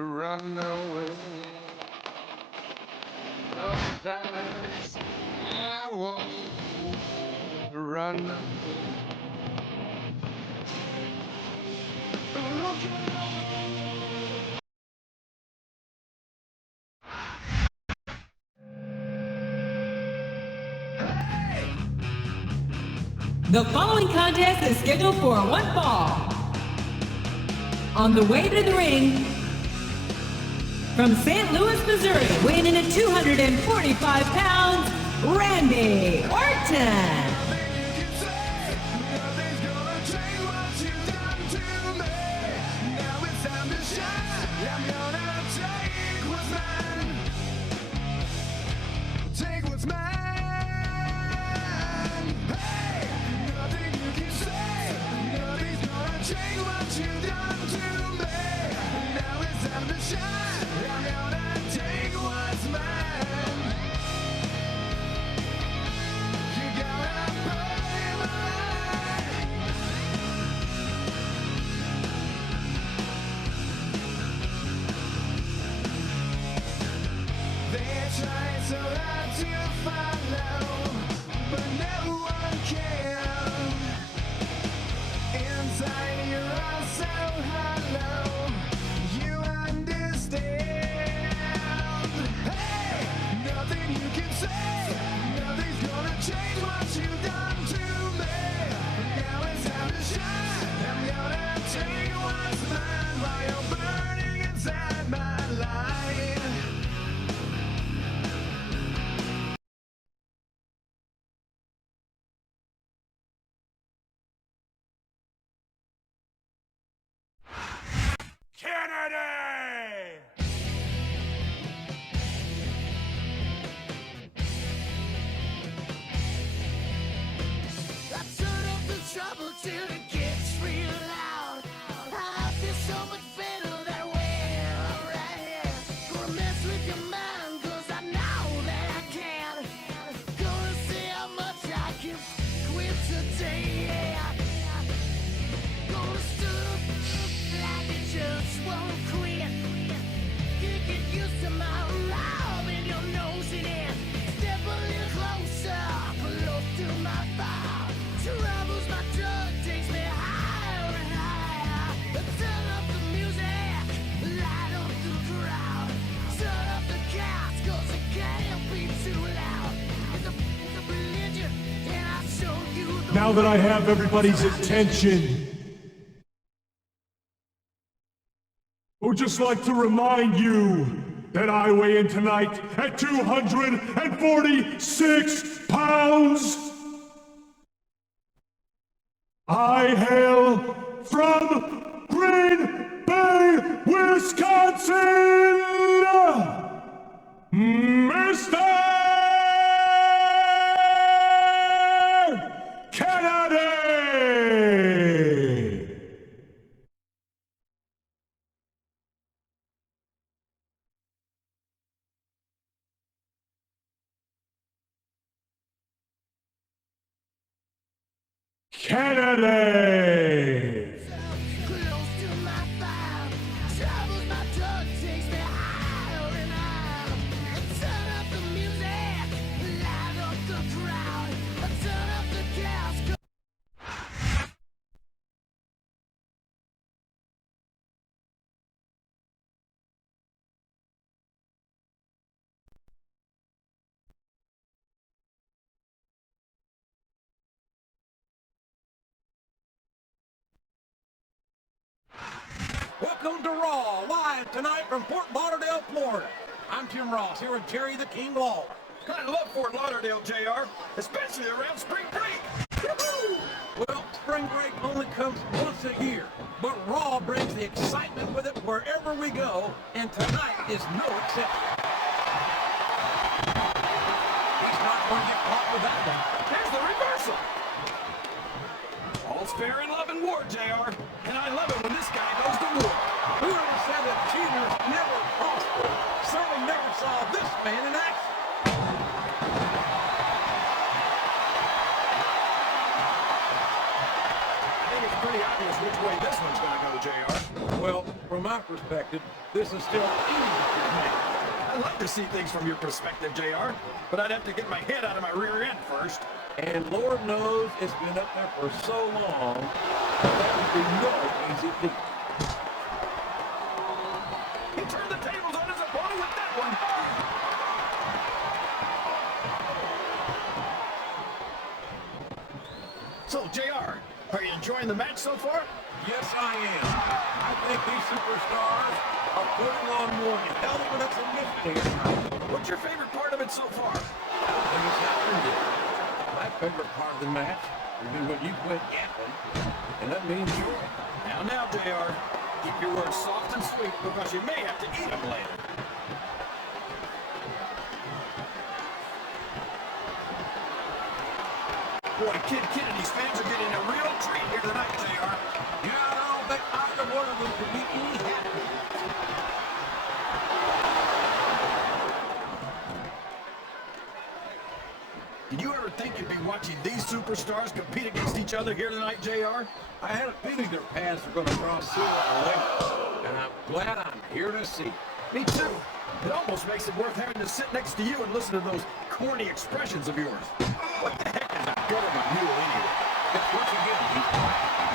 run away. Sometimes I want to run away. The following contest is scheduled for one fall. On the way to the ring, from St. Louis, Missouri, weighing in at 245 pounds, Randy Orton. Now that I have everybody's attention, I would just like to remind you that I weigh in tonight at 246 pounds. I hail from Green Bay, Wisconsin, Mr. Kennedy! Welcome to Raw, live tonight from Fort Lauderdale, Florida. I'm Tim Ross, here with Jerry the King Lawler. I love Fort Lauderdale, JR, especially around spring break. Well, spring break only comes once a year, but Raw brings the excitement with it wherever we go, and tonight is no exception. He's not going to get caught with that one. There's the reversal. All's fair in love and war, JR, and I love it when this guy goes to war. Whoever said that cheaters never prosper certainly never saw this man in action. I think it's pretty obvious which way this one's going to go, JR. Well, from my perspective, this is still easy to make. I'd like to see things from your perspective, JR, but I'd have to get my head out of my rear end first. And Lord knows it's been up there for so long that there would be no easy feat. He turned the tables on his opponent with that one. So, JR, are you enjoying the match so far? Yes, I am. I think these superstars are putting on more hell of a submission here tonight. What's your favorite part of it so far? I think it's how we did. My favorite part of the match is when you quit yapping, and that means you're. Now, JR, keep your words soft and sweet because you may have to eat them later. Boy, Kid Kennedy's fans are getting a real treat here tonight, JR. Yeah, I don't think either one of them could be any happier. Did you ever think you'd be watching these superstars compete against each other here tonight, JR? I had a feeling their paths were going to cross sooner or later, and I'm glad I'm here to see it. Me too. It almost makes it worth having to sit next to you and listen to those corny expressions of yours. What the heck is a government mule anyway? It's once again,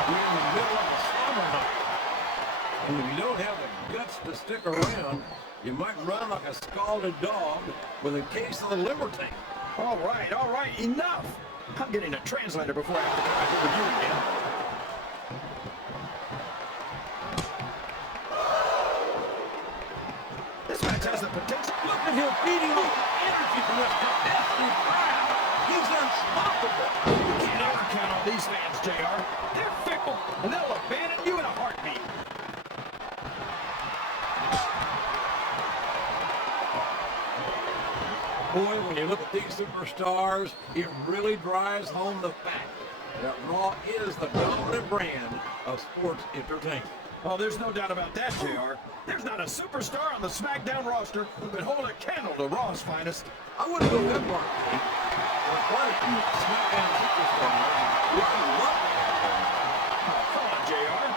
we're in the middle of a summer night. And if you don't have the guts to stick around, you might run like a scalded dog with a case of the liver tank. All right, enough! I'm getting a translator before I have to come back over you again. This match has the potential. Look at him feeding off the energy from this competitive crowd. He's unstoppable. You can't ever count on these fans, JR. They're fickle, and they'll abandon you in a heartbeat. Boy, when you look at these superstars, it really drives home the fact that Raw is the dominant brand of sports entertainment. Oh, there's no doubt about that, JR. There's not a superstar on the SmackDown roster who can hold a candle to Raw's finest. I wouldn't go that far. There's quite a few SmackDown superstars who I love. Come on, JR.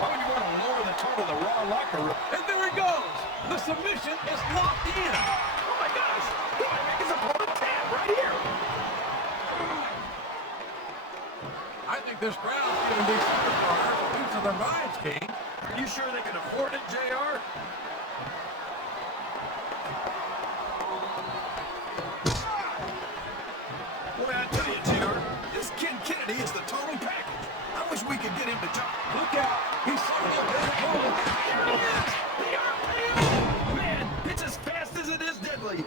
Why would you want to lower the tone of the Raw locker room? And there he goes. The submission is locked in. Oh my gosh! He might make his opponent tap right here. I think this crowd's giving these superstars a piece of their minds, King. Are you sure they can afford it, JR? Boy, I tell you, JR, this Kid Kennedy is the total package. I wish we could get him to jump. Look out. He's something of this moment. There he is! The RKO! Man, it's as fast as it is deadly.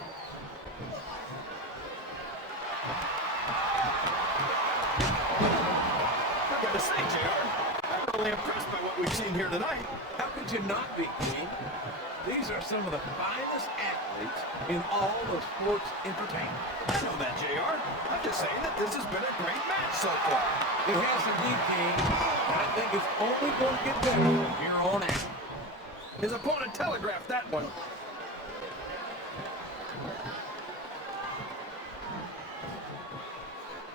I gotta say, JR, I'm really impressed by what we've seen here tonight. How could you not be, King? These are some of the finest athletes in all of sports entertainment. I know that, JR. I'm just saying that this has been a great match so far. It has indeed, King, and I think it's only going to get better from here on out. His opponent telegraphed that one.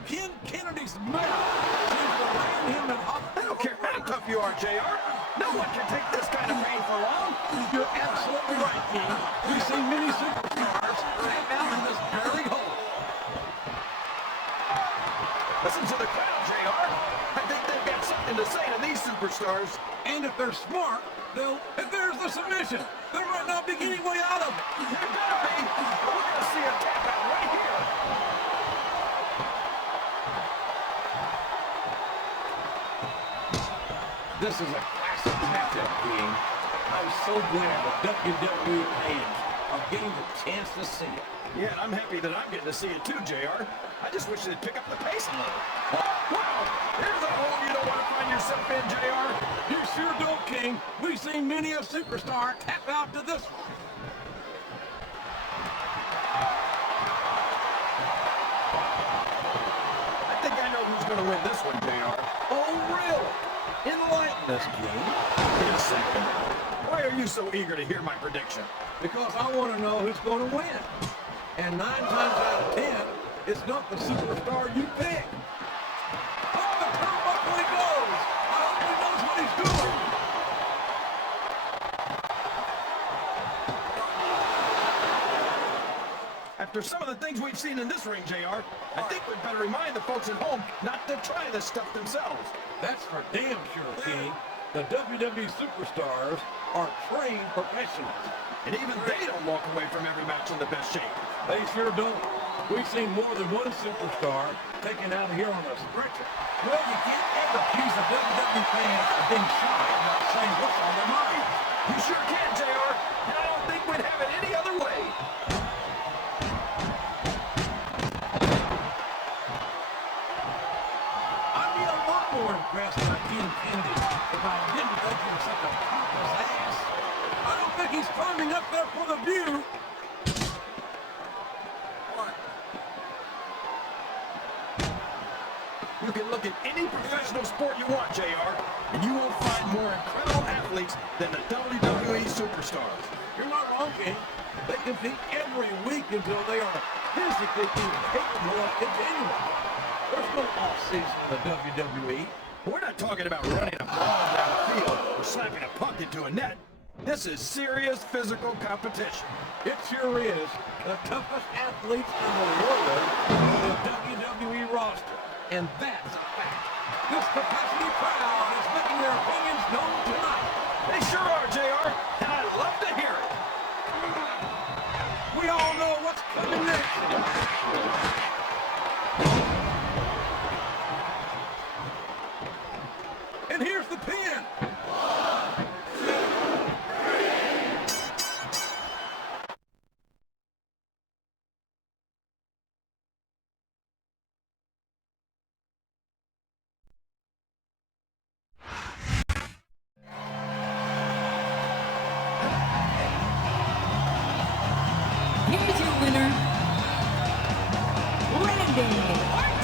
Ken Kennedy's mouth seems to land him in hot. I don't care how tough you are, JR. No one can take this kind of pain for long. You're absolutely right, King. We've seen many superstars hang out in this very hole. Listen to the crowd, JR. I think they've got something to say to these superstars. And if they're smart, they'll... If there's the submission, there might not be any way out of it. There better be. We're going to see a tap out right here. This is a classic matchup, King. I'm so glad the WWE fans are getting the chance to see it. Yeah, I'm happy that I'm getting to see it too, JR. I just wish they'd pick up the pace a little. Wow, there's a hole you don't want to find yourself in, JR. You sure don't, King. We've seen many a superstar tap out to this one. I think I know who's going to win this one, JR. Oh, really? Enlighten us, King. In a second. Why are you so eager to hear my prediction? Because I want to know who's going to win. And 9 times out of 10, it's not the superstar you pick. Up the turnbuckle he goes. after some of the things we've seen in this ring, JR, I think we'd better remind the folks at home not to try this stuff themselves. That's for damn sure, King. The WWE superstars are trained professionals. And even they don't walk away from every match in the best shape. They sure don't. We've seen more than one superstar taken out here on a stretcher. Well, you can't ever accuse the WWE fans of being shy about saying what's on their mind. You sure can, JR, and I don't think we'd have it any other way. I'd be a lot more impressed by King Candy if I didn't think he was such a pompous ass. I don't think he's climbing up there for the view. You can look at any professional sport you want, JR, and you won't find more incredible athletes than the WWE superstars. You're not wrong, King. They compete every week until they are physically incapable of continuing. There's no off-season in the WWE. We're not talking about running a ball down the field or slapping a puck into a net. This is serious physical competition. It sure is. The toughest athletes in the world on the WWE roster. And that's a fact. This capacity crowd is making their opinions known tonight. They sure are, JR, and I'd love to hear it. We all know what's coming next. And here's the pin. Here's your winner, Randy Orton.